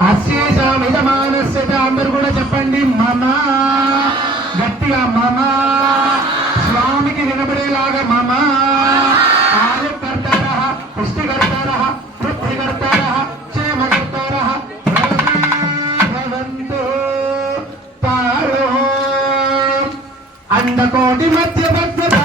అశేషం యజమానస్యత అందరు కూడా చెప్పండి మమ. గట్టిగా మమ. స్వామికి వినబడేలాగా మమ. ఆయుకర్తార మధ్య మధ్య